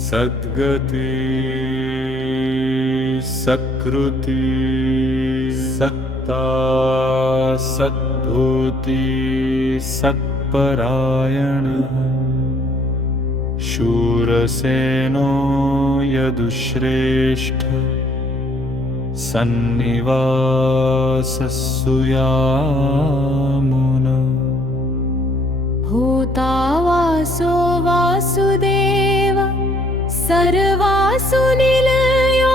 सद्गति सकृति सत्ता सद्भूति सत्परायण शूरसेनो यदुश्रेष्ठ सन्निवासस्सुयामुना भूतावासो वासुदेव सर्वासु निलयो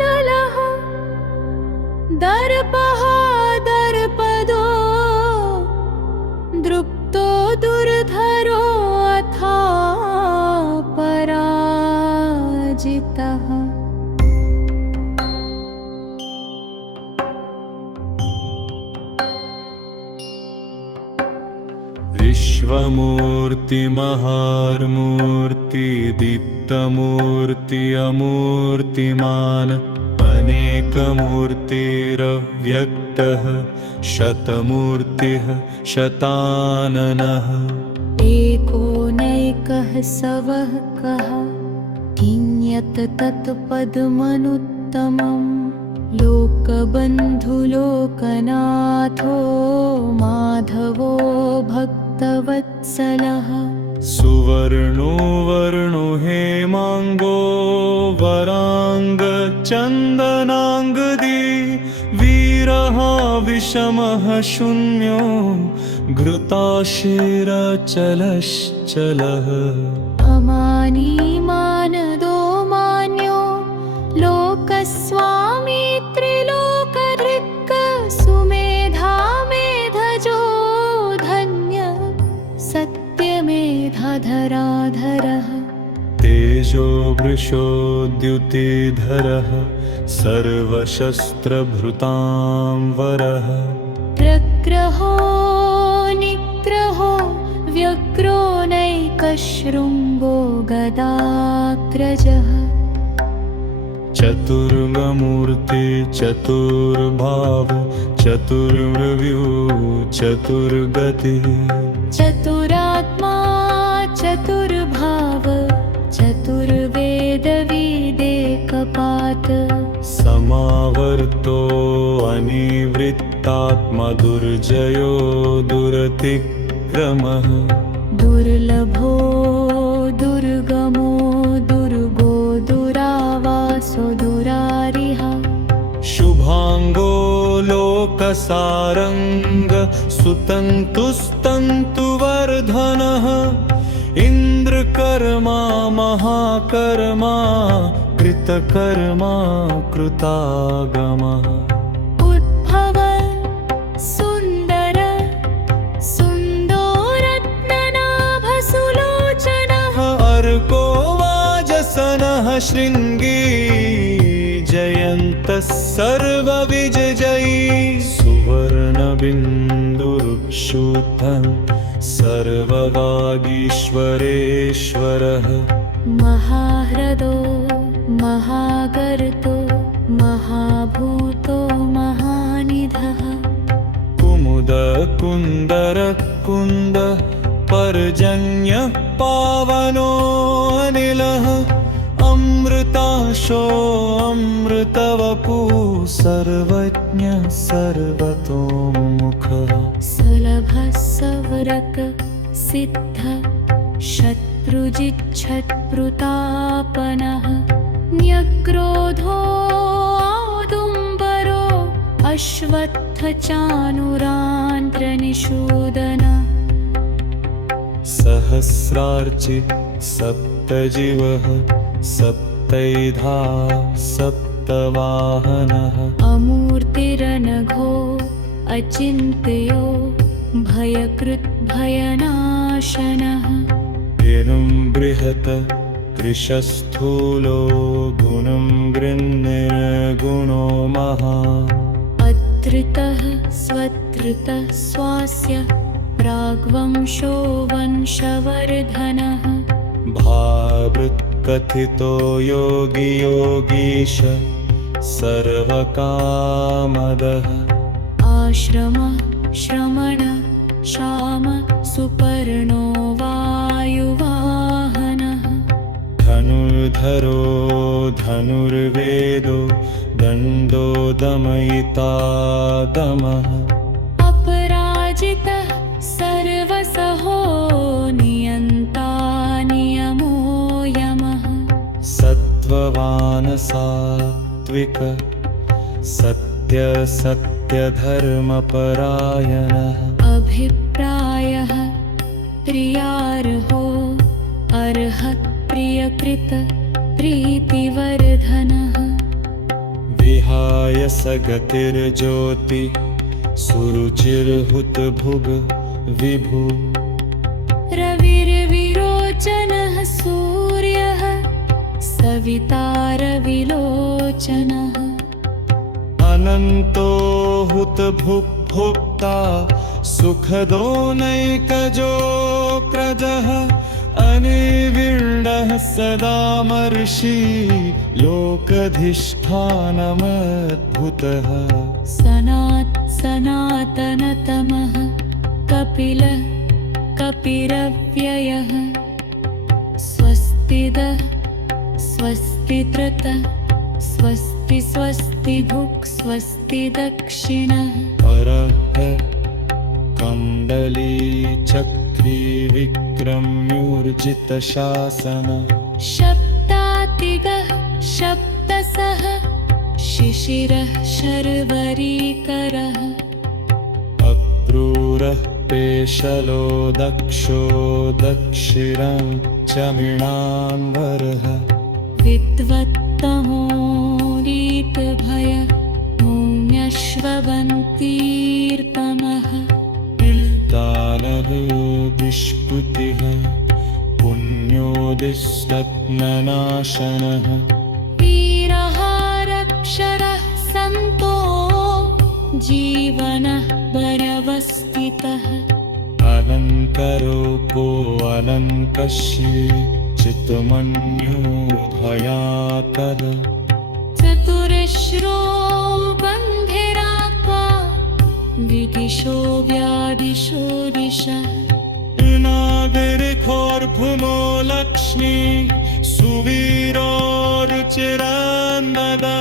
नलः दर्पः दर्पदो दृप्तो दुर्धरो अथा पराजितः विश्वमूर्ति महामूर्ति दीप्तमूर्ति अमूर्तिमान् अनेकमूर्तिरव्यक्तः शतमूर्तिः शताननः एकोनैकः सवः कः किन्यत् तत्पदमनुत्तमम् लोकबन्धुलोकनाथो माधवो भक्तवत्सलः सुवर्णो वर्णो हेमाङ्गो वराङ्गचन्दनाङ्गदी वीरः विषमः शून्यो घृताशिरचलश्चलः अमानी मानदो मान्यो लोकस्वामी त्रिलोकधृक् सुमेधा मेधजो धन्य सत्यमेधाधराधरः तेजो वृषोद्युतिधरः सर्वशस्त्रभृतां वरः प्रग्रहो निग्रहो व्यग्रो नैकशृङ्गो गदाग्रजः चतुर्मूर्ति चतुर्भाव चतुर्व्यू चतुर्गति चतुरात्मा चतुर्भाव चतुर्वेदविदेकपात समावर्तो अनिवृत्तात्मा दुर्जयो दुरतिक्रमः दुर्लभो दुर्गमो दुर्गो दुरावासो दुरारिः शुभांगो लोकसारंग सुतन्तुस्तन्तुवर्धनः इन्द्रकर्मा महाकर्मा कृतकर्मा कृतागमः उद्भव सुन्दर सुन्दोरत्ननाभसुलोचनः अर्को वाजसनः शृङ्गी जयन्तः सर्वविजयी सुवर्णबिन्दुरुक्षुतः सर्ववागीश्वरेश्वरः महाह्रदो महागर्तो महाभूतो महानिधः कुमुदकुन्दरकुन्द पर्जन्यः पावनो अनिलः अमृताशो अमृतवपु सर्वज्ञः सर्वतोमुखः सुलभः सवरक सिद्ध शत्रुजिच्छत्प्रतापनः न्यग्रोधो औदुम्बरो अश्वत्थचानुरान्त्रनिषूदन सहस्रार्चि सप्तजिवः सप्तैधा सप्तवाहनः अमूर्तिरनघो अचिन्त्यो भयकृत् भयनाशनः एनं बृहत् कृशस्थूलो गुणं गृह्णिर्गुणो महान् अत्रितः स्वत्रितः स्वास्य प्राग्वंशो वंशवर्धनः भावृत्कथितो योगी योगीश सर्वकामदः आश्रम श्रमण श्याम सुपर्णो वायुवाहनः पतितादमः अपराजितः सर्वसहो नियन्ता नियमो यमः सत्त्ववान् सात्विक सत्यधर्मपरायणः अभिप्रायः प्रियार्हो अर्हत् प्रियकृत प्रीतिवर्धनः विहाय सगतिर्ज्योति सुरुचिर्हुतभुग् विभु रविर्विरोचनः सूर्यः सवितारविलोचनः अनन्तो हुतभुग्भोक्ता सुखदो नैकजो प्रजः अनिविण्णः सदा महर्षि लोकधिष्ठानमद्भुतः सनातनतमः कपिलः कपिरव्ययः स्वस्तिदः स्वस्तित्रतः स्वस्ति स्वस्ति भुक् स्वस्ति दक्षिणः परः कण्डली चक्री विक्रम्यूर्जितशासन शब्दातिगः शब्दसः शिशिरः शर्वरीकरः अक्रूरः पेशलो दक्षो दक्षिणं च मृणान्वरः विद्वत्तमो रीतभय मौन्यश्ववन्तीर्तमः दानदुष्पुतिः पुण्योदिस्रत्ननाशनः वीरहारक्षरः सन्तो जीवनः वरवस्थितः अलङ्करोपो अलङ्कश्री चित्तमन्यो भयातः चतुरश्रो बन्धिरात्मा विदिशो व्यादिशो दिशः नादिर्घोर्भुमो लक्ष्मी सुवीरो रुचिरान्नदा